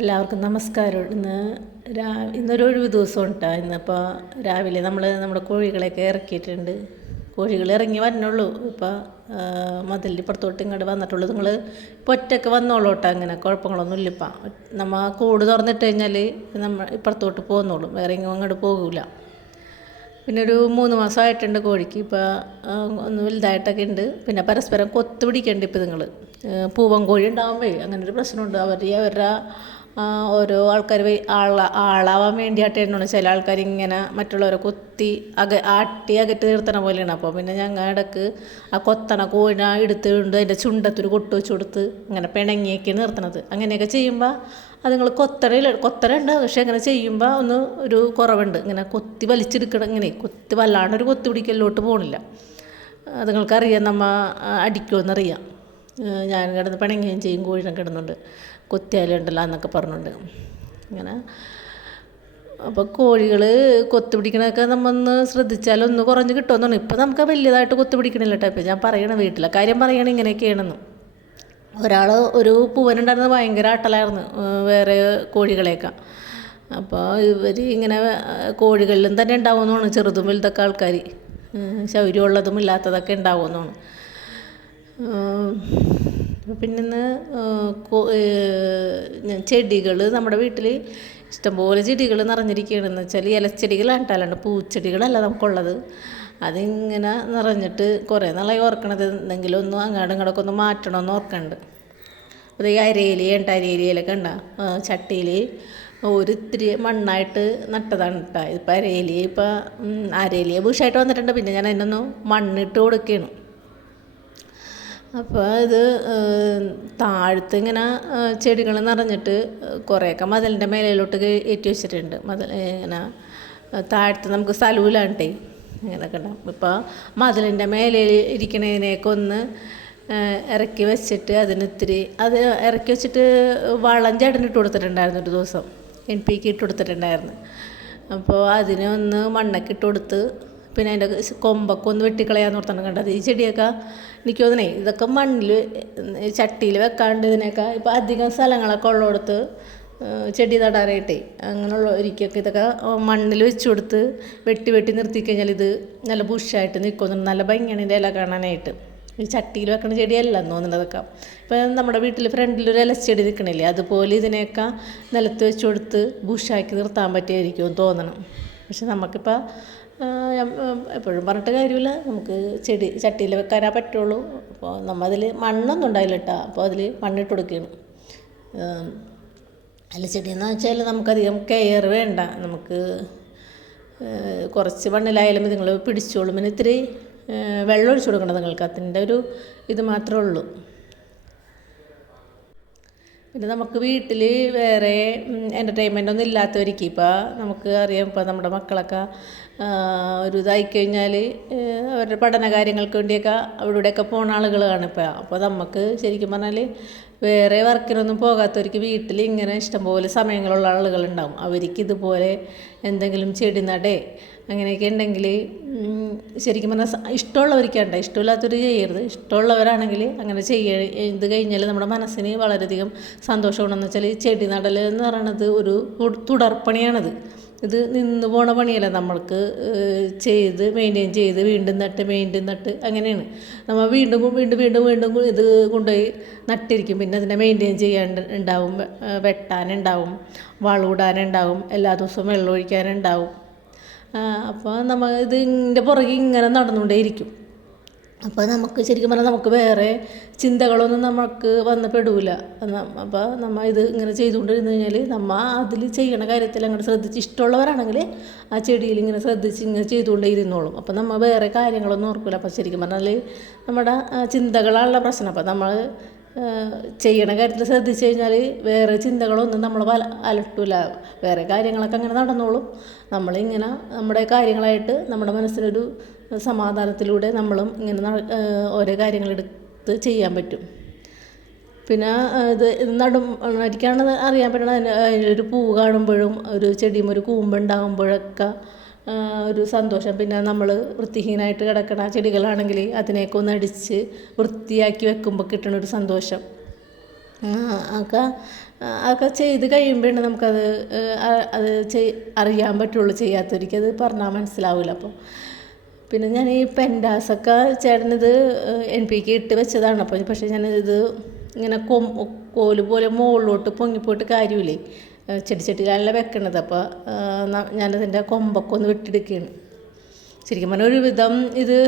എല്ലാവർക്കും നമസ്കാരം. ഇന്നൊരു ഒഴിവ് ദിവസം ഉണ്ടാ. ഇന്നിപ്പോൾ രാവിലെ നമ്മുടെ കോഴികളെയൊക്കെ ഇറക്കിയിട്ടുണ്ട്. കോഴികൾ ഇറങ്ങി വരണുള്ളൂ. ഇപ്പോൾ മതിലിൻ്റെ ഇപ്പുറത്തോട്ട് ഇങ്ങോട്ട് വന്നിട്ടുള്ളൂ. നിങ്ങൾ ഇപ്പോൾ ഒറ്റയ്ക്ക് വന്നോളൂ കേട്ടോ. അങ്ങനെ കുഴപ്പങ്ങളൊന്നും ഇല്ല. ഇപ്പം നമ്മൾ കൂട് തുറന്നിട്ട് കഴിഞ്ഞാൽ നമ്മൾ ഇപ്പുറത്തോട്ട് പോകുന്നോളും, വേറെ എങ്ങും അങ്ങോട്ട് പോകില്ല. പിന്നെ ഒരു 3 മാസമായിട്ടുണ്ട് കോഴിക്ക്. ഇപ്പോൾ ഒന്ന് വലുതായിട്ടൊക്കെ ഉണ്ട്. പിന്നെ പരസ്പരം കൊത്തു പിടിക്കേണ്ട. ഇപ്പോൾ നിങ്ങൾ പൂവൻ കോഴി ഉണ്ടാകുമ്പോൾ അങ്ങനെ ഒരു പ്രശ്നമുണ്ട്. അവരുടെ ഓരോ ആൾക്കാർ ആളാവാൻ വേണ്ടിയിട്ടായിരുന്നു. ചില ആൾക്കാർ ഇങ്ങനെ മറ്റുള്ളവരെ കൊത്തി ആട്ടി അകറ്റി നിർത്തണ പോലെയാണ്. അപ്പോൾ പിന്നെ ഞങ്ങൾ ഇടയ്ക്ക് ആ കൊത്തണ കോഴിനെ എടുത്തുകൊണ്ട് അതിൻ്റെ ചുണ്ടത്തൊരു കൊട്ട് വെച്ച് കൊടുത്ത് അങ്ങനെ പിണങ്ങിയൊക്കെ നിർത്തണത്. അങ്ങനെയൊക്കെ ചെയ്യുമ്പോൾ അത് നിങ്ങൾ കൊത്തലുണ്ട്. പക്ഷെ അങ്ങനെ ചെയ്യുമ്പോൾ ഒരു കുറവുണ്ട്. ഇങ്ങനെ കൊത്തി വലിച്ചെടുക്കണം. ഇങ്ങനെ വല്ലാണ്ടൊരു കൊത്തി പിടിക്കലിലോട്ട് പോകണില്ല. അത് നിങ്ങൾക്കറിയാം, നമ്മൾ അടിക്കുമെന്നറിയാം. ഞാൻ കിടന്ന് പിണങ്ങുകയും ചെയ്യും. കോഴിനെ കിടന്നുണ്ട് കൊത്തിയാലുണ്ടല്ലോ എന്നൊക്കെ പറഞ്ഞുകൊണ്ട് അങ്ങനെ. അപ്പോൾ കോഴികൾ കൊത്തു പിടിക്കണതൊക്കെ നമ്മൊന്ന് ശ്രദ്ധിച്ചാലൊന്ന് കുറഞ്ഞ് കിട്ടുമെന്നാണ്. ഇപ്പം നമുക്ക് വലിയതായിട്ട് കൊത്തു പിടിക്കണില്ല കേട്ടോ. ഇപ്പം ഞാൻ പറയണ വീട്ടിലെ കാര്യം പറയണ ഇങ്ങനെയൊക്കെയാണെന്ന്. ഒരു പൂവനുണ്ടായിരുന്നത് ഭയങ്കര ആട്ടലായിരുന്നു വേറെ കോഴികളെയൊക്കെ. അപ്പോൾ ഇവർ ഇങ്ങനെ കോഴികളിലും തന്നെ ഉണ്ടാവുമെന്നാണ്. ചെറുതും വലുതൊക്കെ ആൾക്കാർ ശൗര്യമുള്ളതും ഇല്ലാത്തതൊക്കെ ഉണ്ടാവുമെന്നാണ്. പിന്നെ ചെടികൾ നമ്മുടെ വീട്ടിൽ ഇഷ്ടംപോലെ ചെടികൾ നിറഞ്ഞിരിക്കുകയാണെന്ന് വെച്ചാൽ ഇലച്ചെടികളാണ്, അല്ലാണ്ട് പൂച്ചെടികളല്ല നമുക്കുള്ളത്. അതിങ്ങനെ നിറഞ്ഞിട്ട് കുറേ നാളായി ഓർക്കണത് എന്തെങ്കിലും ഒന്ന് അങ്ങോട്ടും ഇങ്ങോട്ടൊക്കെ ഒന്ന് മാറ്റണമെന്ന് ഓർക്കുന്നുണ്ട്. അത് ഈ അരയിലൊക്കെ ഉണ്ടാ ചട്ടിയിൽ ഒരിത്തിരി മണ്ണായിട്ട് നട്ടതാണ് കേട്ടോ. ഇപ്പം അരയില ബുഷായിട്ട് വന്നിട്ടുണ്ട്. പിന്നെ ഞാൻ അതിനൊന്ന് മണ്ണിട്ട് കൊടുക്കുകയാണ്. അപ്പോൾ ഇത് താഴത്ത് ഇങ്ങനെ ചെടികൾ നിറഞ്ഞിട്ട് കുറേയൊക്കെ മതിലിൻ്റെ മേലിലോട്ട് കയറ്റി വെച്ചിട്ടുണ്ട്. ഇങ്ങനെ താഴത്ത് നമുക്ക് സ്ഥലമില്ലാണ്ടേ ഇങ്ങനെയൊക്കെ ഉണ്ടാകും. ഇപ്പോൾ മതിലിൻ്റെ മേലെ ഇരിക്കണതിനെയൊക്കെ ഒന്ന് ഇറക്കി വെച്ചിട്ട് അത് ഇറക്കി വെച്ചിട്ട് വളം ചേട്ടനിട്ട് കൊടുത്തിട്ടുണ്ടായിരുന്നു. ഒരു ദിവസം NPK ഇട്ട് കൊടുത്തിട്ടുണ്ടായിരുന്നു. അപ്പോൾ അതിനെ ഒന്ന് മണ്ണൊക്കെ ഇട്ട് കൊടുത്ത് പിന്നെ അതിൻ്റെ കൊമ്പൊക്കെ ഒന്ന് വെട്ടിക്കളയാന്ന് ഓർത്താണ് കണ്ടത്. ഈ ചെടിയൊക്കെ എനിക്ക് തോന്നണേ ഇതൊക്കെ മണ്ണിൽ ചട്ടിയിൽ വെക്കാണ്ട് ഇതിനൊക്കെ ഇപ്പോൾ അധികം സ്ഥലങ്ങളൊക്കെ ഉള്ളിടത്ത് ചെടി നടാനായിട്ടേ അങ്ങനെയുള്ള ഒരിക്കലൊക്കെ ഇതൊക്കെ മണ്ണിൽ വെച്ച് കൊടുത്ത് വെട്ടി നിർത്തിക്കഴിഞ്ഞാൽ ഇത് നല്ല ബുഷായിട്ട് നിൽക്കുന്നുണ്ട്. നല്ല ഭംഗിയാണ് ഇതിൻ്റെ ഇല കാണാനായിട്ട്. ഈ ചട്ടിയിൽ വെക്കണ ചെടിയല്ല എന്ന് തോന്നുന്നതൊക്കെ. ഇപ്പം നമ്മുടെ വീട്ടിൽ ഫ്രണ്ടിലൊരു ഇലച്ചെടി നിൽക്കണില്ലേ, അതുപോലെ ഇതിനെയൊക്കെ നിലത്ത് വെച്ച് കൊടുത്ത് ബുഷാക്കി നിർത്താൻ പറ്റിയായിരിക്കും തോന്നണം. പക്ഷെ നമുക്കിപ്പോൾ എപ്പോഴും പറഞ്ഞിട്ട് കാര്യമില്ല. നമുക്ക് ചട്ടിയിൽ വെക്കാനേ പറ്റുള്ളൂ. അപ്പോൾ നമ്മൾ അതിൽ മണ്ണൊന്നും ഉണ്ടായില്ല കേട്ടോ. അപ്പോൾ അതിൽ മണ്ണിട്ട് കൊടുക്കുകയാണ്. അല്ല ചെടിയെന്ന് വെച്ചാൽ നമുക്കധികം കെയർ വേണ്ട. നമുക്ക് കുറച്ച് മണ്ണിലായാലും നിങ്ങൾ പിടിച്ചോളും. പിന്നെ ഇത്തിരി വെള്ളം ഒഴിച്ചു കൊടുക്കണം നിങ്ങൾക്ക്. അതിൻ്റെ ഒരു ഇത് മാത്രമേ ഉള്ളൂ. പിന്നെ നമുക്ക് വീട്ടിൽ വേറെ എൻ്റർടൈൻമെൻ്റ് ഒന്നും ഇല്ലാത്തവർക്ക് ഇപ്പോൾ നമുക്ക് അറിയാം. ഇപ്പോൾ നമ്മുടെ മക്കളൊക്കെ ഒരു ഇതായിക്കഴിഞ്ഞാൽ അവരുടെ പഠന കാര്യങ്ങൾക്ക് വേണ്ടിയൊക്കെ അവിടെയൊക്കെ പോകുന്ന ആളുകളാണ് ഇപ്പോൾ. അപ്പോൾ നമുക്ക് ശരിക്കും പറഞ്ഞാൽ വേറെ വർക്കിനൊന്നും പോകാത്തവർക്ക് വീട്ടിൽ ഇങ്ങനെ ഇഷ്ടംപോലെ സമയങ്ങളുള്ള ആളുകളുണ്ടാവും. അവർക്ക് ഇതുപോലെ എന്തെങ്കിലും ചെടി നടേ അങ്ങനെയൊക്കെ ഉണ്ടെങ്കിൽ ശരിക്കും പറഞ്ഞാൽ ഇഷ്ടമുള്ളവർക്കാണ്ട, ഇഷ്ടമില്ലാത്തവർ ചെയ്യരുത്. ഇഷ്ടമുള്ളവരാണെങ്കിൽ അങ്ങനെ ഇത് കഴിഞ്ഞാൽ നമ്മുടെ മനസ്സിന് വളരെയധികം സന്തോഷമാണെന്ന് വെച്ചാൽ ചെടി നടൽ എന്ന് പറയുന്നത് ഒരു തുടർപ്പണിയാണത്. ഇത് നിന്ന് പോണ പണിയല്ല. നമ്മൾക്ക് മെയിൻറ്റെയിൻ ചെയ്ത് വീണ്ടും നട്ട് അങ്ങനെയാണ്. നമ്മൾ വീണ്ടും ഇത് കൊണ്ടുപോയി നട്ടിരിക്കും. പിന്നെ അതിനെ മെയിൻറ്റെയിൻ ചെയ്യാനുണ്ടാവും, വെട്ടാനുണ്ടാവും, വളമിടാനുണ്ടാവും, എല്ലാ ദിവസവും വെള്ളം ഒഴിക്കാനുണ്ടാവും. അപ്പോൾ നമ്മൾ ഇതിൻ്റെ പുറകെ ഇങ്ങനെ നടന്നുകൊണ്ടേയിരിക്കും. അപ്പോൾ നമുക്ക് ശരിക്കും പറഞ്ഞാൽ നമുക്ക് വേറെ ചിന്തകളൊന്നും നമുക്ക് വന്ന് പെടില്ല. അപ്പോൾ നമ്മൾ ഇത് ഇങ്ങനെ ചെയ്തുകൊണ്ടിരുന്നു കഴിഞ്ഞാൽ നമ്മൾ അതിൽ ചെയ്യണ കാര്യത്തിൽ അങ്ങോട്ട് ശ്രദ്ധിച്ച് ഇഷ്ടമുള്ളവരാണെങ്കിൽ ആ ചെടിയിൽ ഇങ്ങനെ ശ്രദ്ധിച്ച് ഇങ്ങനെ ചെയ്തുകൊണ്ടേ ഇരുന്നോളും. അപ്പോൾ നമ്മൾ വേറെ കാര്യങ്ങളൊന്നും ഓർക്കില്ല. അപ്പോൾ ശരിക്കും പറഞ്ഞാൽ നമ്മുടെ ചിന്തകളാണുള്ള പ്രശ്നം. അപ്പോൾ നമ്മൾ ചെയ്യണ കാര്യത്തിൽ ശ്രദ്ധിച്ച് കഴിഞ്ഞാൽ വേറെ ചിന്തകളൊന്നും നമ്മൾ അലട്ടില്ല. വേറെ കാര്യങ്ങളൊക്കെ അങ്ങനെ നടന്നോളും. നമ്മളിങ്ങനെ നമ്മുടെ കാര്യങ്ങളായിട്ട് നമ്മുടെ മനസ്സിനൊരു സമാധാനത്തിലൂടെ നമ്മളും ഇങ്ങനെ ഓരോ കാര്യങ്ങളെടുത്ത് ചെയ്യാൻ പറ്റും. പിന്നെ ഇത് നടിക്കാണെന്ന് അറിയാൻ പറ്റണം. അതിലൊരു പൂ കാണുമ്പോഴും ഒരു ചെടിയും ഒരു കൂമ്പുണ്ടാകുമ്പോഴൊക്കെ ഒരു സന്തോഷം. പിന്നെ നമ്മൾ വൃത്തിഹീനമായിട്ട് കിടക്കണ ചെടികളാണെങ്കിൽ അതിനെയൊക്കെ ഒന്ന് അടിച്ച് വൃത്തിയാക്കി വെക്കുമ്പോൾ കിട്ടണൊരു സന്തോഷം ഒക്കെ അതൊക്കെ ചെയ്ത് കഴിയുമ്പോഴാണ് നമുക്കത് അത് അറിയാൻ പറ്റുള്ളൂ. ചെയ്യാത്തവർക്ക് അത് പറഞ്ഞാൽ മനസ്സിലാവില്ല. അപ്പോൾ പിന്നെ ഞാൻ ഈ പെൻഡാസൊക്കെ ചേട്ടനിത് NPK ഇട്ട് വെച്ചതാണ്. അപ്പോൾ പക്ഷേ ഞാനിത് ഇങ്ങനെ കോല് പോലെ മുകളിലോട്ട് പൊങ്ങിപ്പോയിട്ട് കാര്യമില്ലേ, ചെടിച്ചട്ടിയിലല്ല വെക്കണത്. അപ്പോൾ ഞാനതിൻ്റെ കൊമ്പൊക്കെ ഒന്ന് വെട്ടിയെടുക്കുകയാണ്. ശരിക്കും പറഞ്ഞാൽ ഒരുവിധം ഇത്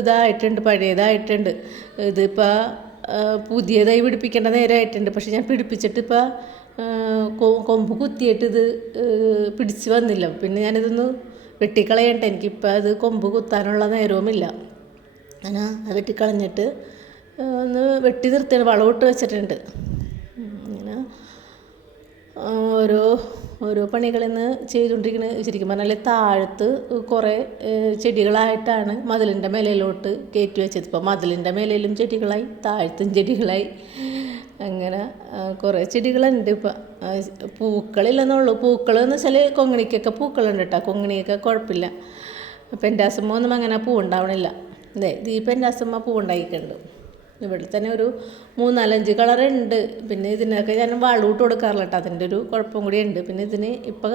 ഇതായിട്ടുണ്ട്, പഴയതായിട്ടുണ്ട്. ഇതിപ്പോൾ പുതിയതായി പിടിപ്പിക്കേണ്ട നേരമായിട്ടുണ്ട്. പക്ഷെ ഞാൻ പിടിപ്പിച്ചിട്ടിപ്പോൾ കൊമ്പ് കുത്തിയിട്ട് ഇത് പിടിച്ച് വന്നില്ല. പിന്നെ ഞാനിതൊന്ന് വെട്ടിക്കളയണ്ട, എനിക്കിപ്പോൾ അത് കൊമ്പ് കുത്താനുള്ള നേരവുമില്ല. അങ്ങനെ അത് വെട്ടിക്കളഞ്ഞിട്ട് ഒന്ന് വെട്ടി നിർത്തിയാണ്, വളമിട്ട് വെച്ചിട്ടുണ്ട്. അങ്ങനെ ഓരോ പണികളിന്ന് ചെയ്തുകൊണ്ടിരിക്കുന്നത്. ശരിക്കും പറഞ്ഞാൽ താഴത്ത് കുറേ ചെടികളായിട്ടാണ് മതിലിൻ്റെ മേലയിലോട്ട് കയറ്റി വെച്ചത്. ഇപ്പോൾ മതിലിൻ്റെ മേലയിലും ചെടികളായി, താഴത്തും ചെടികളായി, അങ്ങനെ കുറേ ചെടികളുണ്ട്. ഇപ്പം പൂക്കളില്ലെന്നുള്ളൂ. പൂക്കളെന്ന് വെച്ചാൽ കൊങ്ങിണിക്കൊക്കെ പൂക്കളുണ്ട് കേട്ടോ. കൊങ്ങിണിയൊക്കെ കുഴപ്പമില്ല. പെൻഡാസമ്മ ഒന്നും അങ്ങനെ പൂവുണ്ടാവണില്ല. ഇത് ഈ പെൻഡാസമ്മ പൂവുണ്ടായിട്ടുണ്ട്. ഇവിടെ തന്നെ ഒരു 3-4-5 കളറുണ്ട്. പിന്നെ ഇതിനൊക്കെ ഞാൻ വളം ഇട്ട് കൊടുക്കാറില്ല കേട്ടോ. അതിൻ്റെ ഒരു കുഴപ്പം കൂടി ഉണ്ട്. പിന്നെ ഇതിന് ഇപ്പം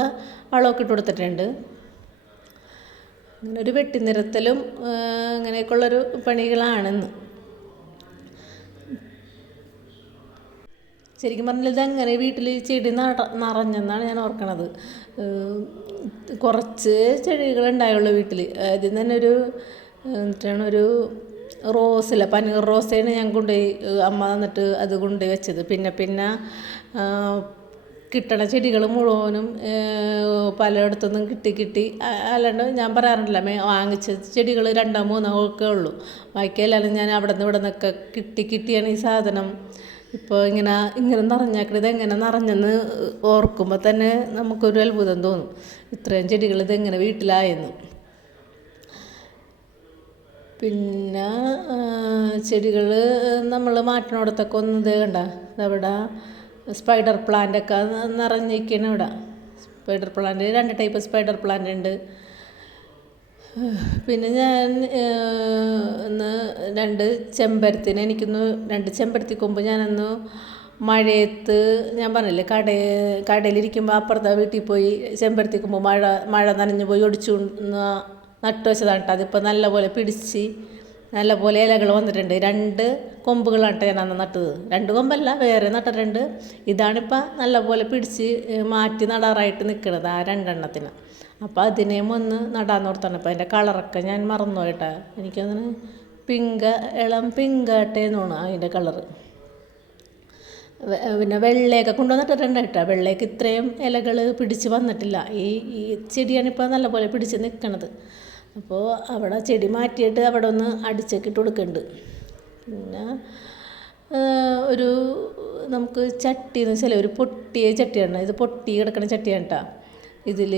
വളമൊക്കെ ഇട്ട് കൊടുത്തിട്ടുണ്ട്. അങ്ങനെ ഒരു വെട്ടിനിരത്തലും അങ്ങനെയൊക്കെയുള്ളൊരു പണികളാണെന്ന്. ശരിക്കും പറഞ്ഞാൽ ഇതങ്ങനെ വീട്ടിൽ ചെടി നിറഞ്ഞെന്നാണ് ഞാൻ ഓർക്കണത്. കുറച്ച് ചെടികളുണ്ടായുള്ളൂ വീട്ടിൽ. അതിൽ തന്നെ ഒരു റോസില്ല, പനീർ റോസയാണ് ഞാൻ കൊണ്ടുപോയി അമ്മ തന്നിട്ട് അത് കൊണ്ടുപോയി വെച്ചത്. പിന്നെ കിട്ടണ ചെടികൾ മുഴുവനും പലയിടത്തുനിന്നും കിട്ടി. അല്ലാണ്ട് ഞാൻ പറയാറുണ്ടല്ലോ, വാങ്ങിച്ച ചെടികൾ 2-3 ഒക്കെ ഉള്ളൂ. ബാക്കി എല്ലാവരും ഞാൻ അവിടെ നിന്നൊക്കെ കിട്ടിയാണ് ഈ സാധനം ഇപ്പോൾ ഇങ്ങനെ നിറഞ്ഞാക്കണത്. ഇതെങ്ങനെ നിറഞ്ഞെന്ന് ഓർക്കുമ്പോൾ തന്നെ നമുക്കൊരു അത്ഭുതം തോന്നും. ഇത്രയും ചെടികൾ ഇതെങ്ങനെ വീട്ടിലായെന്ന്. പിന്നെ ചെടികൾ നമ്മൾ മാറ്റണോടത്തൊക്കെ ഒന്ന് ഇത് കണ്ട, അവിടെ സ്പൈഡർ പ്ലാന്റൊക്കെ നിറഞ്ഞിരിക്കണം. ഇവിടെ spider plant 2 type spider plant ഉണ്ട്. പിന്നെ ഞാൻ ഒന്ന് 2 ചെമ്പരത്തിന് എനിക്കൊന്ന് 2 ചെമ്പരത്തി കൊമ്പ് ഞാനൊന്ന് മഴയത്ത് ഞാൻ പറഞ്ഞില്ലേ, കടയിലിരിക്കുമ്പോൾ അപ്പുറത്തെ വീട്ടിൽ പോയി ചെമ്പരത്തി കൊമ്പ് മഴ നനഞ്ഞു പോയി ഒടിച്ചു നട്ടു വെച്ചതാണ് കേട്ടോ. അതിപ്പോൾ നല്ലപോലെ പിടിച്ച് നല്ലപോലെ ഇലകൾ വന്നിട്ടുണ്ട്. 2 കൊമ്പുകളാണ് ഞാൻ അന്ന് നട്ടത്. 2 കൊമ്പല്ല, വേറെ നട്ടിട്ടുണ്ട്. ഇതാണിപ്പോൾ നല്ലപോലെ പിടിച്ച് മാറ്റി നടാറായിട്ട് നിൽക്കുന്നത്, ആ 2 എണ്ണത്തിന്. അപ്പോൾ അതിനെയും ഒന്ന് നടാന്നോർത്താണ്. അപ്പോൾ അതിൻ്റെ കളറൊക്കെ ഞാൻ മറന്നു പോയിട്ടാ. എനിക്കങ്ങനെ ഇളം പിങ്കാട്ടേന്ന് തോന്നുന്നു അതിൻ്റെ കളറ്. പിന്നെ വെള്ളയൊക്കെ കൊണ്ടുവന്നിട്ടിട്ടുണ്ട് കേട്ടോ. വെള്ളയ്ക്ക് ഇത്രയും ഇലകൾ പിടിച്ച് വന്നിട്ടില്ല. ഈ ചെടിയാണിപ്പോൾ നല്ലപോലെ പിടിച്ച് നിൽക്കണത്. അപ്പോൾ അവിടെ ചെടി മാറ്റിയിട്ട് അവിടെ ഒന്ന് അടിച്ചൊക്കെ ഇട്ട് കൊടുക്കുന്നുണ്ട്. പിന്നെ നമുക്ക് ചട്ടി എന്ന് വെച്ചാൽ ഒരു പൊട്ടിയ ചട്ടിയാണ്. ഇത് പൊട്ടി കിടക്കുന്ന ചട്ടിയാണ് കേട്ടോ. ഇതിൽ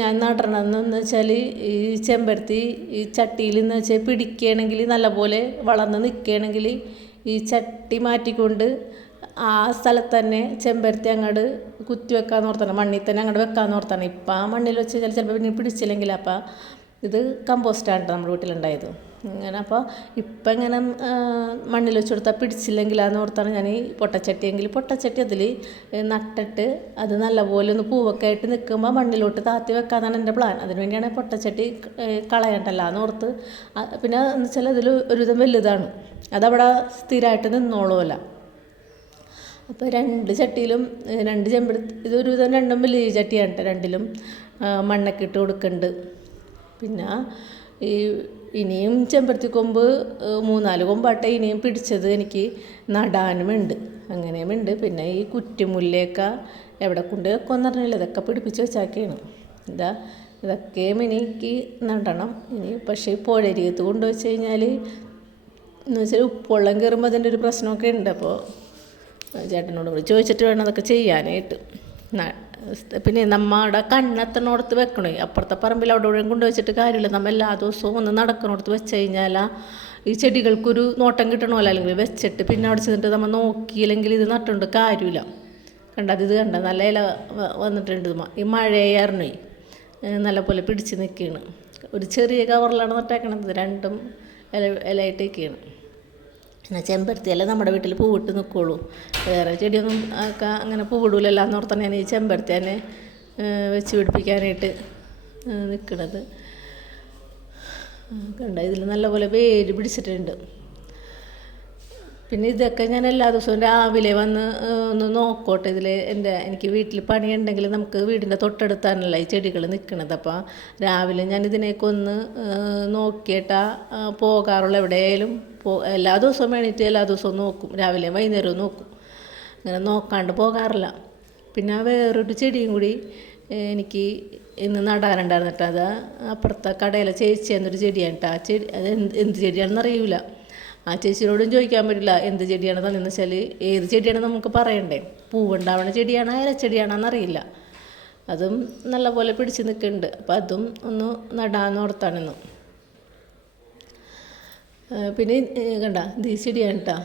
ഞാൻ നടണമെന്ന് വെച്ചാൽ ഈ ചെമ്പരത്തി ഈ ചട്ടിയിൽ എന്ന് വെച്ചാൽ പിടിക്കുകയാണെങ്കിൽ നല്ലപോലെ വളർന്ന് നിൽക്കുകയാണെങ്കിൽ ഈ ചട്ടി മാറ്റിക്കൊണ്ട് ആ സ്ഥലത്ത് തന്നെ ചെമ്പരത്തി അങ്ങോട്ട് കുത്തി വെക്കാമെന്ന് ഓർത്താണ്, മണ്ണിൽ തന്നെ അങ്ങോട്ട് വെക്കാമെന്ന് ഓർത്താണ്. ഇപ്പം ആ മണ്ണിൽ വെച്ച് ചിലപ്പോൾ പിന്നെ പിടിച്ചില്ലെങ്കിൽ അപ്പം ഇത് കമ്പോസ്റ്റാണ് നമ്മുടെ വീട്ടിലുണ്ടായത്. ഇങ്ങനെ അപ്പോൾ ഇപ്പം ഇങ്ങനെ മണ്ണിൽ വെച്ച് കൊടുത്താൽ പിടിച്ചില്ലെങ്കിലാന്ന് ഓർത്താണ് ഞാൻ ഈ പൊട്ടച്ചട്ടി അതിൽ നട്ടിട്ട് അത് നല്ലപോലെ ഒന്ന് പൂവൊക്കെ ആയിട്ട് നിൽക്കുമ്പോൾ മണ്ണിലോട്ട് താത്തി വെക്കാനാണ് എൻ്റെ പ്ലാൻ. അതിന് വേണ്ടിയാണ് പൊട്ടച്ചട്ടി കളയണ്ടല്ലോ എന്ന് ഓർത്ത്. പിന്നെ എന്ന് വെച്ചാൽ അതിൽ ഒരുവിധം വലുതാണ്, അതവിടെ സ്ഥിരമായിട്ട് നിന്നോളുമല്ല. അപ്പോൾ 2 ചട്ടിയിലും 2 ചെമ്പരത്തി, ഇതൊരുവിധം 2ഉം വലിയ ചട്ടിയാണ് കേട്ടോ. 2ലും മണ്ണൊക്കെ ഇട്ട് കൊടുക്കുന്നുണ്ട്. പിന്നെ ഇനിയും ചെമ്പരത്തി കൊമ്പ് 3-4 കൊമ്പാട്ടെ ഇനിയും പിടിച്ചത് എനിക്ക് നടാനുമുണ്ട്, അങ്ങനെയുമുണ്ട്. പിന്നെ ഈ കുറ്റിമുല്ലയൊക്കെ എവിടെ കൊണ്ട് വെക്കുമെന്ന് പറഞ്ഞില്ല, ഇതൊക്കെ പിടിപ്പിച്ച് വെച്ചാക്കിയാണ്. ഇതൊക്കെയും എനിക്ക് നടണം ഇനി. പക്ഷേ ഈ പുഴരികത്ത് കൊണ്ടുവച്ച് കഴിഞ്ഞാൽ എന്ന് വെച്ചാൽ ഉപ്പുവെള്ളം കയറുമ്പോൾ അതിൻ്റെ ഒരു പ്രശ്നമൊക്കെ ഉണ്ട്. അപ്പോൾ ചേട്ടനോട് ചോദിച്ചിട്ട് വേണം അതൊക്കെ ചെയ്യാനായിട്ട്. പിന്നെ നമ്മുടെ കണ്ണെത്തണോടത്ത് വെക്കണേ. അപ്പുറത്തെ പറമ്പിൽ അവിടെ കൊണ്ടുവച്ചിട്ട് കാര്യമില്ല. നമ്മൾ എല്ലാ ദിവസവും ഒന്ന് നടക്കണോടത്ത് വെച്ച് കഴിഞ്ഞാൽ ഈ ചെടികൾക്കൊരു നോട്ടം കിട്ടണമല്ലോ. അല്ലെങ്കിൽ വെച്ചിട്ട് പിന്നെ അവിടെ ചെന്നിട്ട് നമ്മൾ നോക്കിയില്ലെങ്കിൽ ഇത് നട്ടുകൊണ്ട് കാര്യമില്ല. ഇത് കണ്ട നല്ല ഇല വന്നിട്ടുണ്ട്. ഈ മഴയായിരുന്നേ നല്ലപോലെ പിടിച്ച് നിൽക്കുകയാണ്. ഒരു ചെറിയ കവറിലാണ് നട്ടേക്കണത്. 2ഉം ഇലയിട്ട് നിൽക്കുകയാണ്. പിന്നെ ചെമ്പരത്തിയല്ല നമ്മുടെ വീട്ടിൽ പൂവിട്ട് നിൽക്കുള്ളൂ. വേറെ ചെടിയൊന്നും ഒക്കെ അങ്ങനെ പൂവിടൂലല്ലോ എന്നോർത്താണ് ഞാൻ ഈ ചെമ്പരത്തി തന്നെ വെച്ച് പിടിപ്പിക്കാനായിട്ട് നിൽക്കുന്നത്. കണ്ട ഇതിൽ നല്ലപോലെ വേര് പിടിച്ചിട്ടുണ്ട്. പിന്നെ ഇതൊക്കെ ഞാൻ എല്ലാ ദിവസവും രാവിലെ വന്ന് ഒന്ന് നോക്കോട്ടെ. എനിക്ക് വീട്ടിൽ പണിയുണ്ടെങ്കിൽ നമുക്ക് വീടിൻ്റെ തൊട്ടടുത്താണല്ലോ ഈ ചെടികൾ നിൽക്കുന്നത്. അപ്പോൾ രാവിലെ ഞാൻ ഇതിനേക്ക് ഒന്ന് നോക്കിയിട്ടാണ് പോകാറുള്ള. എവിടെയായാലും എല്ലാ ദിവസവും വേണ്ടിയിട്ട് എല്ലാ ദിവസവും നോക്കും, രാവിലെ വൈകുന്നേരവും നോക്കും. അങ്ങനെ നോക്കാണ്ട് പോകാറില്ല. പിന്നെ വേറൊരു ചെടിയും കൂടി എനിക്ക് ഇന്ന് നടാനുണ്ടായിരുന്നിട്ട്, അത് അപ്പുറത്തെ കടയിലെ ചേച്ചി എന്നൊരു ചെടിയാണ് കേട്ടോ. ആ ചെടി അത് എന്ത് ചെടിയാണെന്ന് അറിയില്ല. ആ ചേച്ചിയോടും ചോദിക്കാൻ പറ്റില്ല എന്ത് ചെടിയാണ് തന്നെയെന്ന് വെച്ചാൽ ഏത് ചെടിയാണ് നമുക്ക് പറയണ്ടേ. പൂവുണ്ടാവണ ചെടിയാണോ ഇലച്ചെടിയാണോന്നറിയില്ല. അതും നല്ലപോലെ പിടിച്ച് നിൽക്കുന്നുണ്ട്. അപ്പം അതും ഒന്ന് നടാന്ന് ഓർത്താണെന്ന്. പിന്നെ കണ്ട ഈ ചെടിയാണ് കേട്ടോ.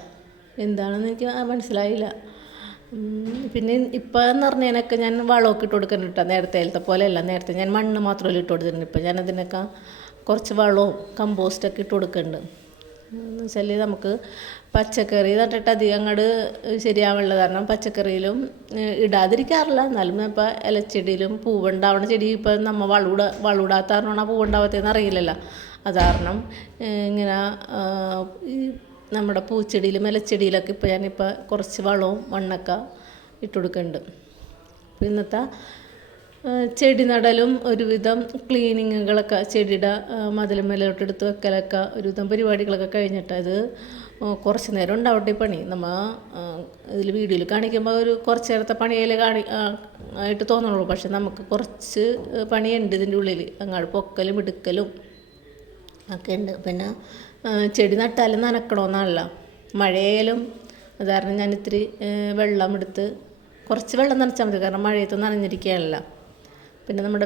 എന്താണെന്ന് എനിക്ക് മനസ്സിലായില്ല. പിന്നെ ഇപ്പം എന്ന് പറഞ്ഞതിനൊക്കെ ഞാൻ വളമൊക്കെ ഇട്ട് കൊടുക്കുന്നുണ്ട് കേട്ടോ. നേരത്തെ പോലെയല്ല. നേരത്തെ ഞാൻ മണ്ണ് മാത്രമല്ല ഇട്ട് കൊടുത്തിട്ടുണ്ട്. ഇപ്പം ഞാൻ അതിനൊക്കെ കുറച്ച് വളവും കമ്പോസ്റ്റൊക്കെ ഇട്ട് കൊടുക്കുന്നുണ്ട്. എന്ന് വെച്ചാൽ നമുക്ക് പച്ചക്കറി നട്ടിട്ട് അധികം അങ്ങോട്ട് ശരിയാവുള്ള കാരണം പച്ചക്കറിയിലും ഇടാതിരിക്കാറില്ല. എന്നാലും ഇപ്പം ഇലച്ചെടിയിലും പൂവുണ്ടാവുന്ന ചെടി ഇപ്പം നമ്മൾ വളമിടാത്ത കാരണമാണ് പൂവുണ്ടാവാത്തതെന്ന് അറിയില്ലല്ലോ. അത് കാരണം ഇങ്ങനെ ഈ നമ്മുടെ പൂച്ചെടിയിലും ഇലച്ചെടിയിലൊക്കെ ഇപ്പം ഞാനിപ്പോൾ കുറച്ച് വളവും മണ്ണൊക്കെ ഇട്ട് കൊടുക്കുന്നുണ്ട്. അപ്പോൾ ഇന്നത്തെ ചെടി നടലും ഒരുവിധം ക്ലീനിങ്ങുകളൊക്കെ ചെടിയുടെ മതിലുമേലോട്ട് എടുത്ത് വെക്കലൊക്കെ ഒരുവിധം പരിപാടികളൊക്കെ കഴിഞ്ഞിട്ട് അത് കുറച്ച് നേരം ഉണ്ടാവട്ടെ പണി. നമ്മൾ ഇതിൽ വീഡിയോയിൽ കാണിക്കുമ്പോൾ ഒരു കുറച്ച് നേരത്തെ പണിയിൽ ആയിട്ട് തോന്നുള്ളൂ. പക്ഷെ നമുക്ക് കുറച്ച് പണിയുണ്ട് ഇതിൻ്റെ ഉള്ളിൽ. അങ്ങോട്ട് പൊക്കലും എടുക്കലും ഒക്കെ ഉണ്ട്. പിന്നെ ചെടി നട്ടാലും നനക്കണമെന്നല്ല, മഴയായാലും. അത് കാരണം ഞാൻ ഇത്തിരി വെള്ളം എടുത്ത് കുറച്ച് വെള്ളം നനച്ചാൽ മതി, കാരണം മഴയത്ത് നനഞ്ഞിരിക്കുകയാണല്ലോ. പിന്നെ നമ്മുടെ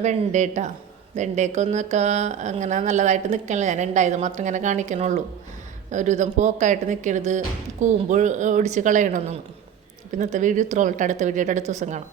വെണ്ടയൊക്കെ ഒന്നൊക്കെ അങ്ങനെ നല്ലതായിട്ട് നിൽക്കണില്ല. ഞാൻ ഉണ്ടായത് മാത്രം ഇങ്ങനെ കാണിക്കണുള്ളൂ. ഒരുവിധം പോക്കായിട്ട് നിൽക്കരുത്, കൂമ്പ് ഒടിച്ച് കളയണമെന്നൊന്നും. അപ്പം ഇന്നത്തെ വീഡിയോ ഇത്രയുള്ളൂ. അടുത്ത വീഡിയോയുടെ അടുത്ത ദിവസം കാണാം.